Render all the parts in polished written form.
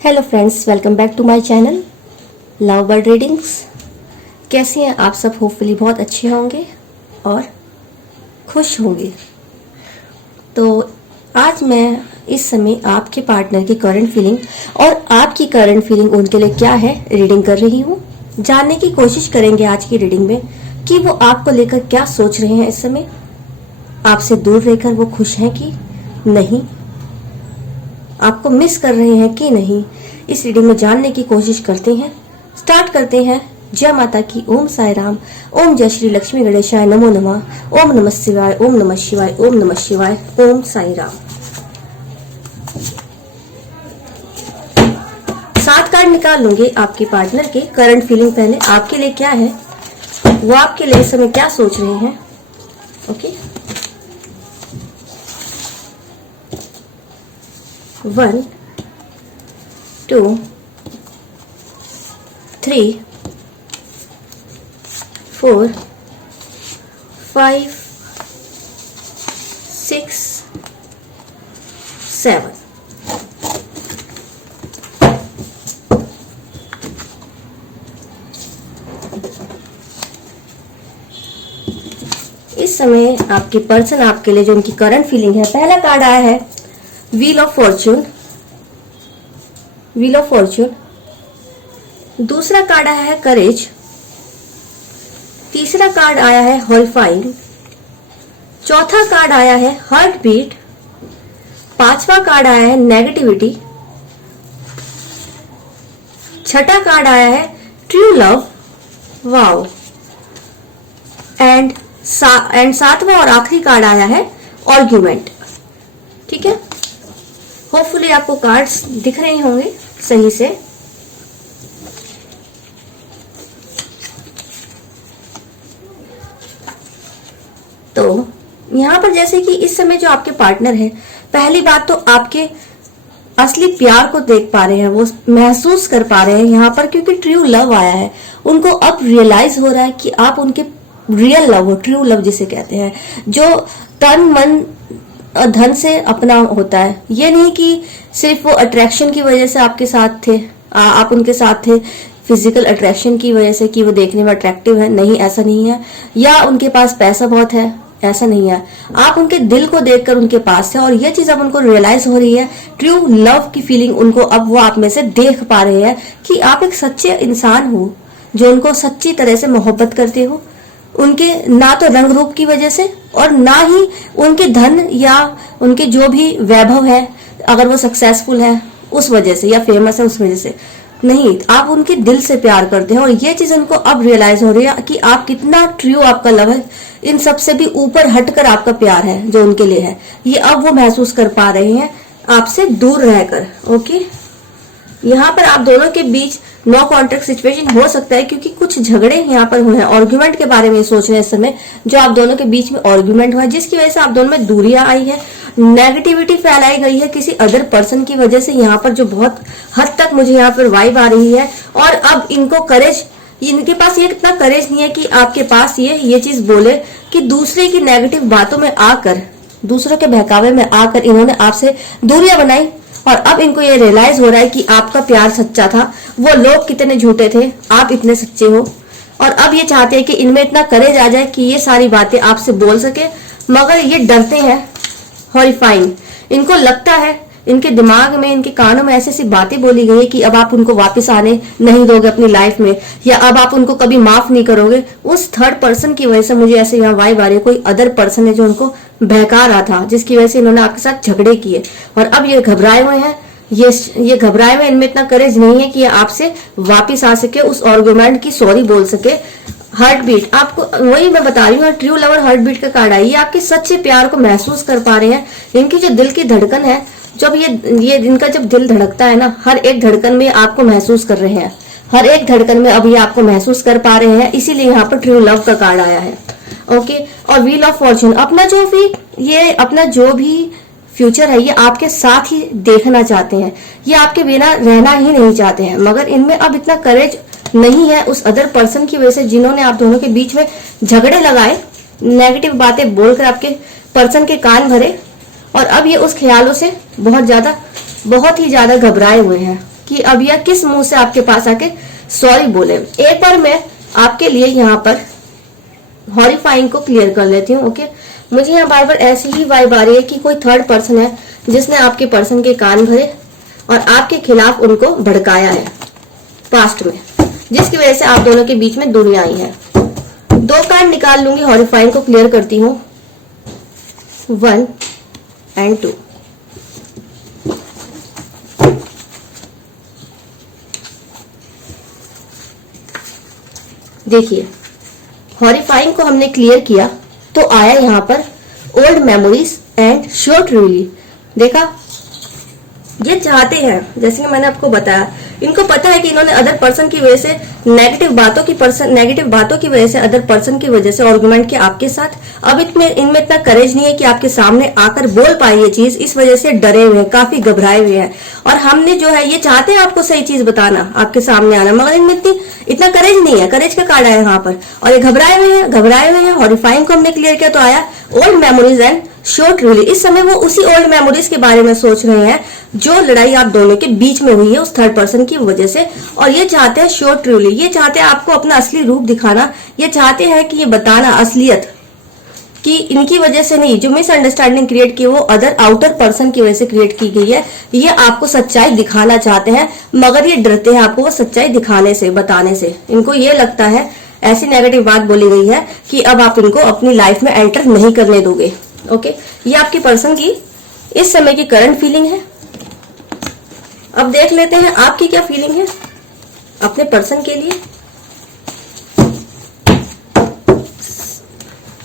Hello friends, welcome back to my channel Love Bird Readings. कैसे हैं आप सब? होपफुली बहुत अच्छे होंगे और खुश होंगे। तो आज मैं इस समय आपके पार्टनर की करंट फीलिंग और आपकी करंट फीलिंग उनके लिए क्या है रीडिंग कर रही हूँ। जानने की कोशिश करेंगे आज की रीडिंग में कि वो आपको लेकर क्या सोच रहे हैं। इस समय आपसे दूर रहकर वो खुश हैं कि नहीं, आपको मिस कर रहे हैं कि नहीं, इस रीडिंग में जानने की कोशिश करते हैं। स्टार्ट करते हैं। जय माता की, ओम साई राम, ओम जय श्री लक्ष्मी गणेशाय नमो नमः, ओम नमः शिवाय, ओम नमः शिवाय, ओम नमः शिवाय, ओम साई राम। 7 कार्ड निकाल लूंगे आपके पार्टनर के करंट फीलिंग। पहले आपके लिए क्या है, वो आपके लिए इस समय क्या सोच रहे हैं। ओके, 1 2 3 4 5 6 7। इस समय आपके पर्सन आपके लिए जो उनकी करंट फीलिंग है, पहला कार्ड आया है wheel of Fortune, wheel of Fortune. दूसरा कार्ड आया है करेज। तीसरा कार्ड आया है हॉरिफाइंग। चौथा कार्ड आया है हार्ट बीट। पांचवा कार्ड आया है नेगेटिविटी। छठा कार्ड आया है ट्रू लव। वाओ। एंड सातवां और आखिरी कार्ड आया है आर्ग्यूमेंट। ठीक है, होपफुली आपको कार्ड्स दिख रहे होंगे सही से। तो यहां पर जैसे कि इस समय जो आपके पार्टनर है, पहली बात तो आपके असली प्यार को देख पा रहे हैं, वो महसूस कर पा रहे हैं यहां पर, क्योंकि ट्रू लव आया है। उनको अब रियलाइज हो रहा है कि आप उनके रियल लव हो, ट्रू लव जिसे कहते हैं, जो तन मन धन से अपना होता है। ये नहीं कि सिर्फ वो अट्रैक्शन की वजह से आपके साथ थे, आप उनके साथ थे फिजिकल अट्रैक्शन की वजह से कि वो देखने में अट्रैक्टिव है, नहीं, ऐसा नहीं है। या उनके पास पैसा बहुत है, ऐसा नहीं है। आप उनके दिल को देखकर उनके पास थे और ये चीज अब उनको रियलाइज हो रही है। ट्रू लव की फीलिंग उनको अब वो आप में से देख पा रहे हैं कि आप एक सच्चे इंसान हो जो उनको सच्ची तरह से मोहब्बत करते हो। उनके ना तो रंग रूप की वजह से और ना ही उनके धन या उनके जो भी वैभव है, अगर वो सक्सेसफुल है उस वजह से या फेमस है उस वजह से नहीं, आप उनके दिल से प्यार करते हैं। और ये चीज उनको अब रियलाइज हो रही है कि आप कितना ट्रू आपका लव है, इन सबसे भी ऊपर हटकर आपका प्यार है जो उनके लिए है, ये अब वो महसूस कर पा रहे हैं आपसे दूर रहकर। ओके, यहाँ पर आप दोनों के बीच नो कॉन्ट्रैक्ट सिचुएशन हो सकता है, क्योंकि कुछ झगड़े यहाँ पर हुए हैं। आर्ग्यूमेंट के बारे में सोच रहे हैं इस समय, जो आप दोनों के बीच में आर्ग्यूमेंट हुआ है, जिसकी वजह से आप दोनों में दूरियां आई है, नेगेटिविटी फैलाई गई है किसी अदर पर्सन की वजह से। यहाँ पर जो बहुत हद तक मुझे यहाँ पर वाइब आ रही है। और अब इनको करेज, इनके पास ये इतना करेज नहीं है कि आपके पास ये चीज बोले कि दूसरे की नेगेटिव बातों में आकर, दूसरों के बहकावे में आकर इन्होंने आपसे दूरियां बनाई। और अब इनको ये रियलाइज हो रहा है कि आपका प्यार सच्चा था, वो लोग कितने झूठे थे, आप इतने सच्चे हो। और अब ये चाहते हैं कि इनमें इतना करेज आ जाए कि ये सारी बातें आपसे बोल सके, मगर ये डरते हैं। हॉरिफाइंग, इनको लगता है, इनके दिमाग में, इनके कानों में ऐसी ऐसी बातें बोली गई है कि अब आप उनको वापस आने नहीं दोगे अपनी लाइफ में, या अब आप उनको कभी माफ नहीं करोगे। उस थर्ड पर्सन की वजह से मुझे ऐसे यहाँ वाइब आ रही है, कोई अदर पर्सन है जो उनको बहका रहा था, जिसकी वजह से इन्होंने आपके साथ झगड़े किए। और अब ये घबराए हुए हैं, ये घबराए हुए, इनमें इतना करेज नहीं है कि ये आपसे वापिस आ सके, उस आर्गुमेंट की सॉरी बोल सके। हार्ट बीट, आपको वही मैं बता रही हूँ, ट्रू लवर हार्ट बीट का कार्ड आई, ये आपके सच्चे प्यार को महसूस कर पा रहे हैं। इनकी जो दिल की धड़कन है, जब ये इनका जब दिल धड़कता है ना, हर एक धड़कन में आपको महसूस कर रहे हैं, हर एक धड़कन में अब ये आपको महसूस कर पा रहे हैं, इसीलिए यहाँ पर ट्रू लव का कार्ड आया है। ओके, और व्हील ऑफ फॉर्च्यून, अपना जो भी फ्यूचर है ये आपके साथ ही देखना चाहते हैं, ये आपके बिना रहना ही नहीं चाहते हैं, मगर इनमें अब इतना करेज नहीं है उस अदर पर्सन की वजह से, जिन्होंने आप दोनों के बीच में झगड़े लगाए, नेगेटिव बातें बोलकर आपके पर्सन के कान भरे। और अब ये उस ख्यालों से बहुत ही ज्यादा घबराए हुए हैं कि अब यह किस मुंह से आपके पास आके सॉरी बोले। एक बार मैं आपके लिए यहाँ पर हॉरिफाइंग को क्लियर कर लेती हूँ। ओके, मुझे यहाँ बार बार ऐसी ही वाइब आ रही है कि कोई थर्ड पर्सन है जिसने आपके पर्सन के कान भरे और आपके खिलाफ उनको भड़काया है पास्ट में, जिसकी वजह से आप दोनों के बीच में दूरी आई है। 2 कार्ड निकाल लूंगी, हॉरिफाइंग को क्लियर करती हूँ। 1 and 2। देखिए, हॉरिफाइंग को हमने क्लियर किया तो आया यहाँ पर old memories and sure truly. देखा, ये चाहते हैं, जैसे कि मैंने आपको बताया, इनको पता है कि इन्होंने अदर पर्सन की वजह से नेगेटिव बातों की वजह से अदर पर्सन की वजह से आर्गुमेंट किया आपके साथ। अब इनमें इतना करेज नहीं है कि आपके सामने आकर बोल पाए ये चीज, इस वजह से डरे हुए हैं, काफी घबराए हुए हैं। और हमने जो है, ये चाहते हैं आपको सही चीज बताना, आपके सामने आना, मगर इनमें इतना करेज नहीं है। करेज का कार्ड आया यहाँ पर और ये घबराए हुए हैं। हॉरिफाइंग को हमने क्लियर किया तो आया old memories and sure truly. इस समय वो उसी ओल्ड मेमोरीज के बारे में सोच रहे हैं जो लड़ाई आप दोनों के बीच में हुई है उस थर्ड पर्सन की वजह से। और ये चाहते हैं श्योर ट्रूली, ये चाहते हैं आपको अपना असली रूप दिखाना, ये चाहते हैं कि ये बताना असलियत कि इनकी वजह से नहीं, जो मिसअंडरस्टैंडिंग क्रिएट की वो अदर आउटर पर्सन की वजह से क्रिएट की गई है। ये आपको सच्चाई दिखाना चाहते हैं, मगर ये डरते हैं आपको वो सच्चाई दिखाने से, बताने से। इनको ये लगता है, ऐसी नेगेटिव बात बोली गई है कि अब आप इनको अपनी लाइफ में एंटर नहीं करने दोगे। ओके, ये आपकी पर्सन की इस समय की करंट फीलिंग है। अब देख लेते हैं आपकी क्या फीलिंग है अपने पर्सन के लिए।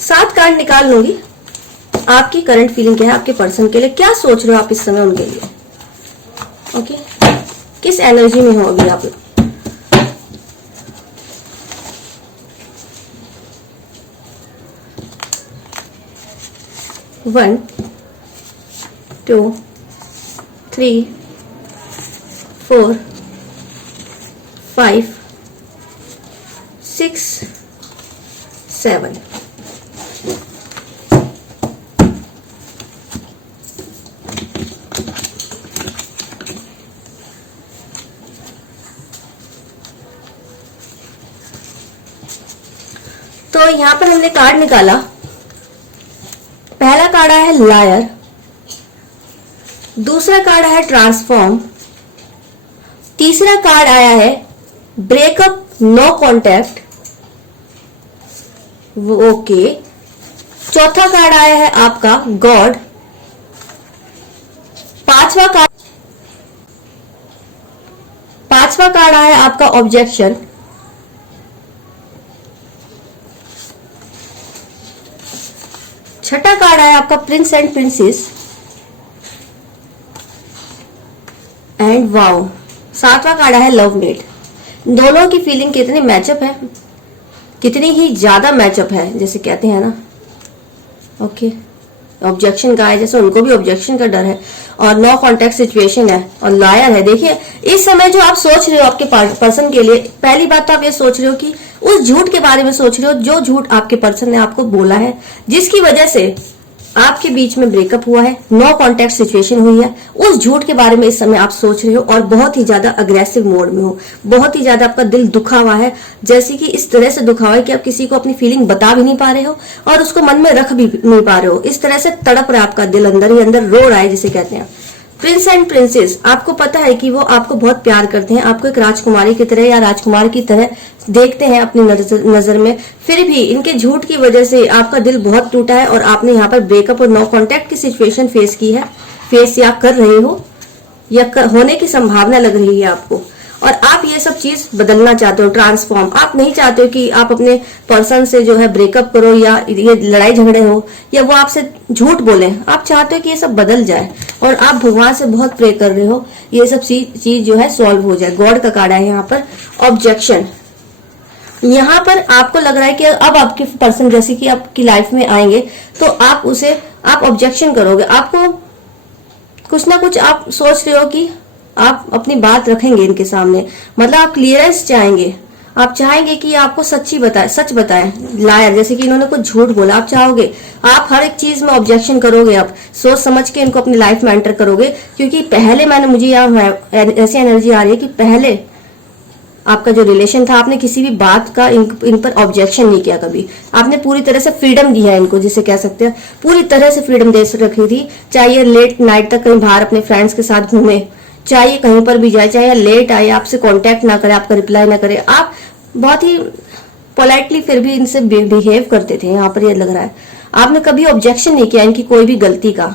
7 कार्ड निकाल लूंगी। आपकी करंट फीलिंग क्या है आपके पर्सन के लिए, क्या सोच रहे हो आप इस समय उनके लिए। ओके, किस एनर्जी में हो अभी आप लोग। 1 2 3 4 5 6 7। तो यहां पर हमने कार्ड निकाला। पहला कार्ड आया है लायर, दूसरा कार्ड है ट्रांसफॉर्म, तीसरा कार्ड आया है ब्रेकअप नो कॉन्टैक्ट, ओके। चौथा कार्ड आया है आपका गॉड, पांचवा कार्ड आया है आपका ऑब्जेक्शन, छठा कार्ड आया आपका Prince and princess and wow, सातवां कार्ड है लव मेट। दोनों की फीलिंग कितनी मैचअप है, कितनी ही ज्यादा मैचअप है, जैसे कहते हैं ना। ओके, ऑब्जेक्शन का है, जैसे उनको भी ऑब्जेक्शन का डर है और नो कॉन्टेक्ट सिचुएशन है और लायर है। देखिए, इस समय जो आप सोच रहे हो आपके पर्सन के लिए, पहली बात तो आप ये सोच रहे हो कि उस झूठ के बारे में सोच रहे हो जो झूठ आपके पर्सन ने आपको बोला है, जिसकी वजह से आपके बीच में ब्रेकअप हुआ है, नो कॉन्टेक्ट सिचुएशन हुई है। उस झूठ के बारे में इस समय आप सोच रहे हो और बहुत ही ज्यादा अग्रेसिव मोड में हो, बहुत ही ज्यादा आपका दिल दुखा हुआ है, जैसे कि इस तरह से दुखा हुआ है कि आप किसी को अपनी फीलिंग बता भी नहीं पा रहे हो और उसको मन में रख भी नहीं पा रहे हो। इस तरह से तड़प रहा है आपका दिल, अंदर ही अंदर रो रहा है, जिसे कहते हैं। प्रिंस एंड प्रिंसेस, आपको पता है कि वो आपको बहुत प्यार करते हैं, आपको एक राजकुमारी की तरह या राजकुमार की तरह देखते हैं अपनी नजर में। फिर भी इनके झूठ की वजह से आपका दिल बहुत टूटा है और आपने यहाँ पर ब्रेकअप और नो कॉन्टेक्ट की सिचुएशन फेस की है, फेस या कर रहे हो या होने की संभावना लग रही है आपको। और आप ये सब चीज बदलना चाहते हो, ट्रांसफॉर्म। आप नहीं चाहते हो कि आप अपने पर्सन से जो है ब्रेकअप करो या ये लड़ाई झगड़े हो या वो आपसे झूठ बोले। आप चाहते हो कि ये सब बदल जाए और आप भगवान से बहुत प्रे कर रहे हो ये सब चीज जो है सॉल्व हो जाए। गॉड का कार्ड है यहाँ पर। ऑब्जेक्शन, यहाँ पर आपको लग रहा है कि अब आपके पर्सन जैसे कि आपकी लाइफ में आएंगे तो आप ऑब्जेक्शन करोगे। आपको कुछ ना कुछ आप सोच रहे हो कि आप अपनी बात रखेंगे इनके सामने, मतलब आप क्लियरेंस चाहेंगे, आप चाहेंगे कि आपको सच बताए। लायर, जैसे कि इन्होंने कुछ झूठ बोला, आप चाहोगे, आप हर एक चीज में ऑब्जेक्शन करोगे, आप सोच समझ के इनको अपनी लाइफ में एंटर करोगे। क्योंकि पहले मुझे यहाँ ऐसी एनर्जी आ रही है कि पहले आपका जो रिलेशन था, आपने किसी भी बात का इन पर ऑब्जेक्शन नहीं किया कभी। आपने पूरी तरह से फ्रीडम दी है इनको, जिसे कह सकते हैं पूरी तरह से फ्रीडम दे रखी थी। चाहे ये लेट नाइट तक कहीं बाहर अपने फ्रेंड्स के साथ घूमे, चाहे कहीं पर भी जाए, चाहे लेट आए, आपसे कांटेक्ट ना करे, आपका रिप्लाई ना करे, आप बहुत ही पोलाइटली फिर भी इनसे बिहेव करते थे। यहाँ पर ये लग रहा है आपने कभी ऑब्जेक्शन नहीं किया इनकी कोई भी गलती का।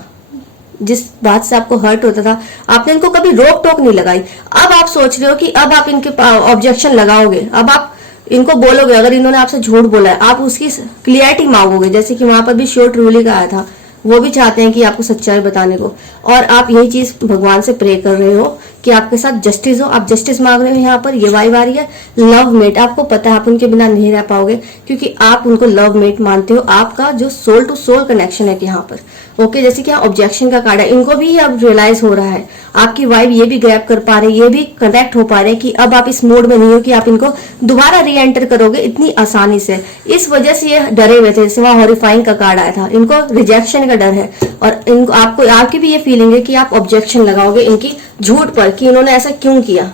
जिस बात से आपको हर्ट होता था, आपने इनको कभी रोक टोक नहीं लगाई। अब आप सोच रहे हो कि अब आप इनके ऑब्जेक्शन लगाओगे, अब आप इनको बोलोगे, अगर इन्होंने आपसे झूठ बोला है आप उसकी क्लियरिटी मांगोगे। जैसे कि वहां पर भी श्योर ट्रूली का आया था, वो भी चाहते हैं कि आपको सच्चाई बताने को, और आप यही चीज भगवान से प्रे कर रहे हो कि आपके साथ जस्टिस हो। आप जस्टिस मांग रहे हो। यहाँ पर ये वाइब आ रही है लव मेट। आपको पता है आप उनके बिना नहीं रह पाओगे, क्योंकि आप उनको लव मेट मानते हो। आपका जो सोल टू सोल कनेक्शन है यहाँ पर। ओके, जैसे कि ऑब्जेक्शन का कार्ड है, इनको भी अब रियलाइज हो रहा है, आपकी वाइब ये भी ग्रैब कर पा रहे, ये भी कनेक्ट हो पा रहे कि अब आप इस मोड में नहीं हो कि आप इनको दोबारा री एंटर करोगे इतनी आसानी से। इस वजह से ये डरे हुए थे। जैसे वहां हॉरिफाइंग का कार्ड आया था, इनको रिजेक्शन का डर है, और इनको आपकी भी ये फीलिंग है कि आप ऑब्जेक्शन लगाओगे इनकी झूठ पर कि इन्होंने ऐसा क्यों किया।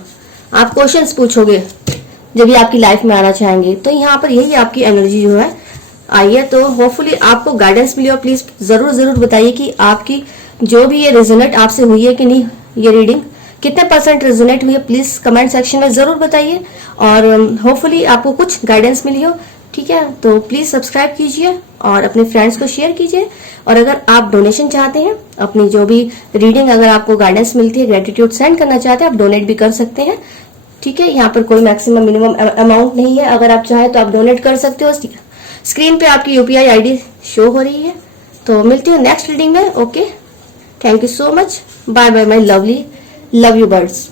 आप क्वेश्चंस पूछोगे जब ये आपकी लाइफ में आना चाहेंगे। तो यहाँ पर यही आपकी एनर्जी जो है आई है। तो होपफुली आपको गाइडेंस मिली, और प्लीज जरूर बताइए कि आपकी जो भी ये रेजोनेट आपसे हुई है कि नहीं, ये रीडिंग कितने % रेजोनेट हुई है, प्लीज कमेंट सेक्शन में जरूर बताइए। और होपफुली आपको कुछ गाइडेंस मिली हो। ठीक है, तो प्लीज सब्सक्राइब कीजिए और अपने फ्रेंड्स को शेयर कीजिए। और अगर आप डोनेशन चाहते हैं, अपनी जो भी रीडिंग, अगर आपको गाइडेंस मिलती है, ग्रेटिट्यूड सेंड करना चाहते हैं, आप डोनेट भी कर सकते हैं। ठीक है, यहाँ पर कोई मैक्सिमम मिनिमम अमाउंट नहीं है। अगर आप चाहें तो आप डोनेट कर सकते हो। स्क्रीन पे आपकी UPI ID शो हो रही है। तो मिलती हूँ नेक्स्ट रीडिंग में। Okay, thank you so much, bye bye my lovely love you birds.